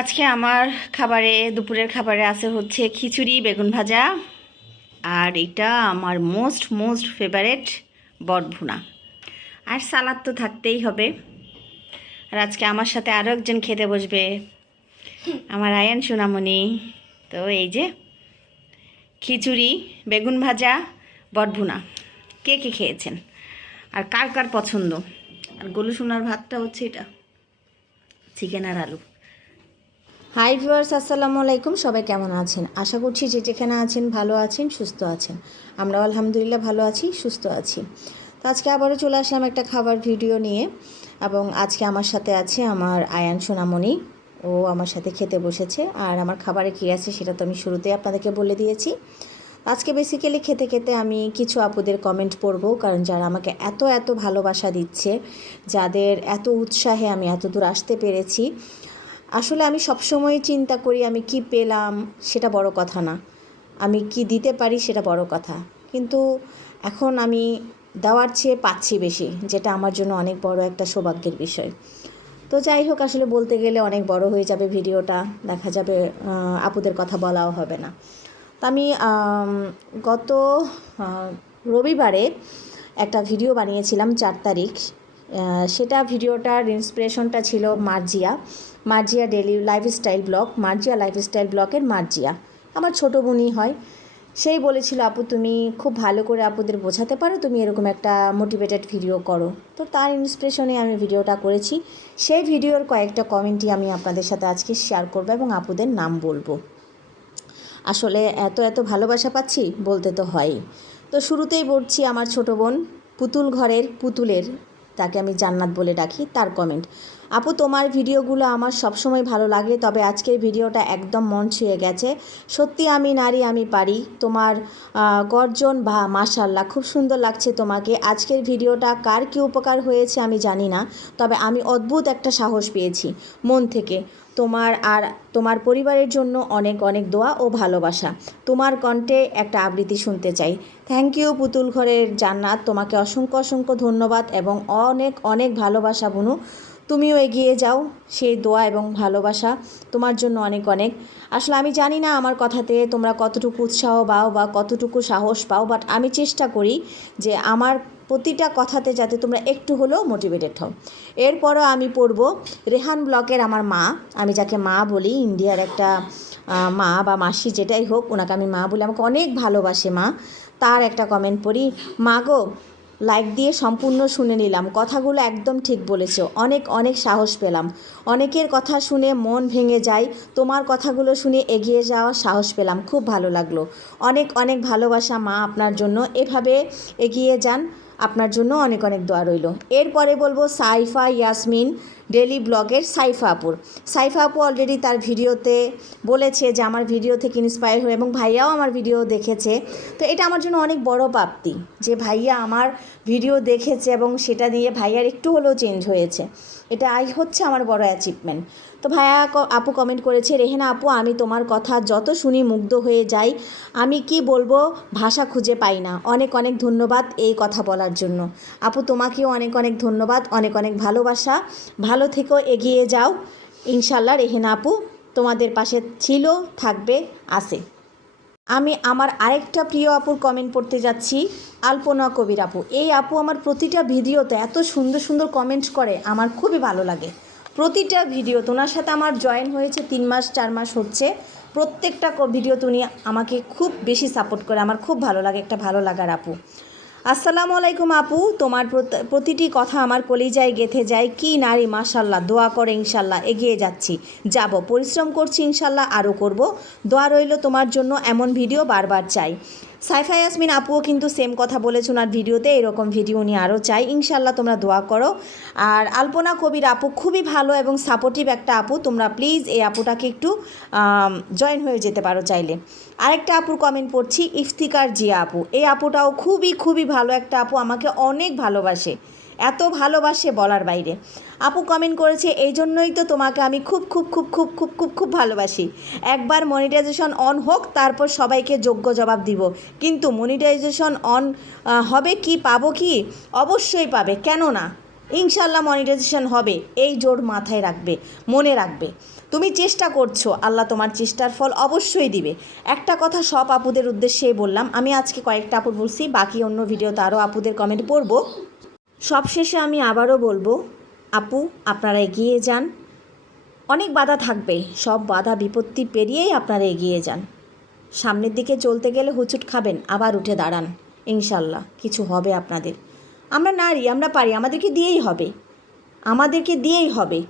আজকে আমার খাবারে, দুপুরের খাবারে আছে হচ্ছে খিচুড়ি, বেগুন ভাজা আর এটা আমার মোস্ট মোস্ট ফেভারেট বটভুনা আর সালাদ তো থাকতেই হবে। আর আজকে আমার সাথে আরও একজন খেতে বসবে, আমার আয়ান সোনামণি। তো এই যে, খিচুড়ি, বেগুন ভাজা বটভুনা কে কে খেয়েছেন? আর কার কার পছন্দ? আর গোলু সোনার ভাতটা হচ্ছে এটা, চিকেন আর আলু। হাই ভিউয়ার্স, আসসালামু আলাইকুম। সবাই কেমন আছেন? আশা করছি যে যেখানে আছেন ভালো আছেন, সুস্থ আছেন। আমরা আলহামদুলিল্লাহ ভালো আছি, সুস্থ আছি। তো আজকে আবারও চলে আসলাম একটা খাবার ভিডিও নিয়ে এবং আজকে আমার সাথে আছে আমার আয়ান সোনামণি। ও আমার সাথে খেতে বসেছে আর আমার খাবারে কী আছে সেটা তো আমি শুরুতেই আপনাদেরকে বলে দিয়েছি। আজকে বেসিক্যালি খেতে খেতে আমি কিছু আপুদের কমেন্ট পড়ব, কারণ যারা আমাকে এত এত ভালোবাসা দিচ্ছে, যাদের এত উৎসাহে আমি এত দূর আসতে পেরেছি আসলে আমি সবসময় চিন্তা করি আমি কি পেলাম সেটা বড় কথা না। আমি কি দিতে পারি সেটা বড় কথা। কিন্তু এখন আমি দেওয়ার চেয়ে পাচ্ছি বেশি, যেটা আমার জন্য অনেক বড় একটা সৌভাগ্যের বিষয়। তো যাই হোক, আসলে বলতে গেলে অনেক বড় হয়ে যাবে ভিডিওটা, দেখা যাবে আপুদের কথা বলাও হবে না। তো আমি গত রবিবারে একটা ভিডিও বানিয়েছিলাম চার তারিখ। সেটা ভিডিওটার ইন্সপিরেশনটা ছিল Marzia. Marzia daily lifestyle blog Marzia lifestyle ব্লগের মার্জিয়া। আমার ছোটো বোনই হয়। সেই বলেছিল, আপু, তুমি খুব ভালো করে আপুদের বোঝাতে পারো, তুমি এরকম একটা মোটিভেটেড ভিডিও করো। তো তার ইন্সপিরেশনে আমি ভিডিওটা করেছি। সেই ভিডিওর কয়েকটা কমেন্টই আমি আপনাদের সাথে আজকে শেয়ার করব এবং আপুদের নাম বলব। আসলে এত এত ভালোবাসা পাচ্ছি বলতে তো হয়ই। তো শুরুতেই বলছি, আমার ছোট বোন পুতুল ঘরের পুতুলের তাকে আমি জান্নাত বলে ডাকি, তার কমেন্ট আপু, তোমার ভিডিওগুলো আমার সবসময় ভালো লাগে, তবে আজকের ভিডিওটা একদম মন ছুঁয়ে গেছে। সত্যি আমি নারী, আমি পারি। তোমার গর্জন বা মাশাল্লাহ খুব সুন্দর লাগছে তোমাকে। আজকের ভিডিওটা কার কী উপকার হয়েছে আমি জানি না, তবে আমি অদ্ভুত একটা সাহস পেয়েছি মন থেকে। তোমার আর তোমার পরিবারের জন্য অনেক অনেক দোয়া ও ভালোবাসা। তোমার কণ্ঠে একটা আবৃত্তি শুনতে চাই। থ্যাংক ইউ পুতুল ঘরের জান্নাত। তোমাকে অসংখ্য অসংখ্য ধন্যবাদ এবং অনেক অনেক ভালোবাসা বুনু। তুমিও এগিয়ে যাও। সেই দোয়া এবং ভালোবাসা তোমার জন্য অনেক অনেক। আসলে আমি জানি না আমার কথাতে তোমরা কতটুকু উৎসাহ পাও বা কতটুকু সাহস পাও বাট আমি চেষ্টা করি যে আমার প্রতিটা কথাতে যাতে তোমরা একটু হলেও মোটিভেটেড হও। এরপরও আমি পড়ব রেহান ব্লকের আমার মা। আমি যাকে মা বলি, ইন্ডিয়ার একটা মা বা মাসি যেটাই হোক ওনাকে আমি মা বলি। আমাকে অনেক ভালোবাসে মা। তার একটা কমেন্ট পড়ি, মা গো লাইক দিয়ে সম্পূর্ণ শুনে নিলাম। কথাগুলো একদম ঠিক বলেছ। অনেক অনেক সাহস পেলাম। অনেকের কথা শুনে মন ভেঙে যায়। তোমার কথাগুলো শুনে এগিয়ে যাওয়ার সাহস পেলাম। খুব ভালো লাগল। অনেক অনেক ভালোবাসা মা আপনার জন্য। এভাবে এগিয়ে যান। আপনার জন্য অনেক অনেক দোয়া রইল। এরপরে বলব সাইফা, ইয়াসমিন। ডেলি ব্লগের সাইফা আপুর সাইফা আপু অলরেডি তার ভিডিওতে বলেছে যে, আমার ভিডিও থেকে ইন্সপায়ার হয়ে এবং ভাইয়াও আমার ভিডিও দেখেছে। তো এটা আমার জন্য অনেক বড় প্রাপ্তি যে, ভাইয়া আমার ভিডিও দেখেছে এবং সেটা নিয়ে ভাইয়ার একটু হলেও চেঞ্জ হয়েছে। এটা আই হচ্ছে আমার বড় অ্যাচিভমেন্ট তো ভাইয়া আপু কমেন্ট করেছে, রেহেনা আপু, আমি তোমার কথা যত শুনি মুগ্ধ হয়ে যাই, আমি কি বলব ভাষা খুঁজে পাই না। অনেক অনেক ধন্যবাদ এই কথা বলার জন্য। আপু, তোমাকেও অনেক অনেক ধন্যবাদ, অনেক অনেক ভালোবাসা, ভালো থেকো এগিয়ে যাও। ইনশাল্লাহ রেহেনা আপু তোমাদের পাশে ছিল, থাকবে, আছে। আমি আমার আরেকটা প্রিয় আপুর কমেন্ট পড়তে যাচ্ছি, আলপনা কবির আপু। এই আপু আমার প্রতিটা ভিডিওতে এত সুন্দর সুন্দর কমেন্টস করে, আমার খুবই ভালো লাগে। প্রতিটা ভিডিও তোনার সাথে আমার জয়েন হয়েছে তিন মাস, চার মাস হচ্ছে। প্রত্যেকটা ভিডিও তুমি আমাকে খুব বেশি সাপোর্ট করে, আমার খুব ভালো লাগে, একটা ভালো লাগার আপু। আসসালামু আলাইকুম আপু। তোমার প্রতিটি কথা আমার কলিজায় গেথে যায়। কি নারী মাশাল্লাহ দোয়া করে ইনশাল্লাহ এগিয়ে যাচ্ছি। যাব, পরিশ্রম করছি ইনশাল্লাহ আরও করব। দোয়া রইল তোমার জন্য, এমন ভিডিও বারবার চাই। সাইফা ইয়াসমিন, আপুও কিন্তু সেম কথা বলেছে ওনার ভিডিওতে, এরকম ভিডিও উনি আরও চাই। ইনশাল্লাহ তোমরা দোয়া করো। আর আলপনা কবির আপু খুবই ভালো এবং সাপোর্টিভ একটা আপু। তোমরা প্লিজ এই আপুটাকে একটু জয়েন হয়ে যেতে পারো চাইলে। আরেকটা আপুর কমেন্ট পড়ছি, ইফতিকার জিয়া আপু। এই আপুটাও খুবই খুবই ভালো একটা আপু। আমাকে অনেক ভালোবাসে। এত ভালোবাসে বলার বাইরে। আপু কমেন্ট করেছে এই জন্যই তো তোমাকে আমি খুব খুব খুব খুব খুব খুব খুব ভালোবাসি। একবার মনিটাইজেশন অন হোক, তারপর সবাইকে যোগ্য জবাব দিব। কিন্তু মনিটাইজেশন অন হবে কি, পাবো কি? অবশ্যই পাবে। কেন না ইনশাল্লাহ মনিটাইজেশন হবে। এই জোর মাথায় রাখবে, মনে রাখবে। তুমি চেষ্টা করছ, আল্লাহ তোমার চেষ্টার ফল অবশ্যই দিবে। একটা কথা সব আপুদের উদ্দেশ্যেই বললাম, আমি আজকে কয়েকটা আপুর বলছি, বাকি অন্য ভিডিওতে আরও আপুদের কমেন্ট পড়ব। সবশেষে আমি আবারও বলব, আপু, আপনারা এগিয়ে যান। অনেক বাধা থাকবে, সব বাধা বিপত্তি পেরিয়েই আপনারা এগিয়ে যান। সামনের দিকে চলতে গেলে হুচুট খাবেন, আবার উঠে দাঁড়ান। ইনশাল্লাহ, কিছু হবে আপনাদের। আমরা নারী, আমরা পারি, আমাদেরকে দিয়েই হবে। আমাদেরকে দিয়েই হবে।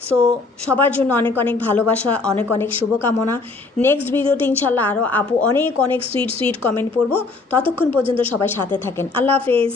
সো, সবার জন্য অনেক অনেক ভালোবাসা, অনেক অনেক শুভকামনা। নেক্সট ভিডিওতে ইনশাল্লাহ আরও আপু অনেক অনেক সুইট সুইট কমেন্ট পড়ব। ততক্ষণ পর্যন্ত সবাই সাথে থাকেন। আল্লাহ হাফেজ।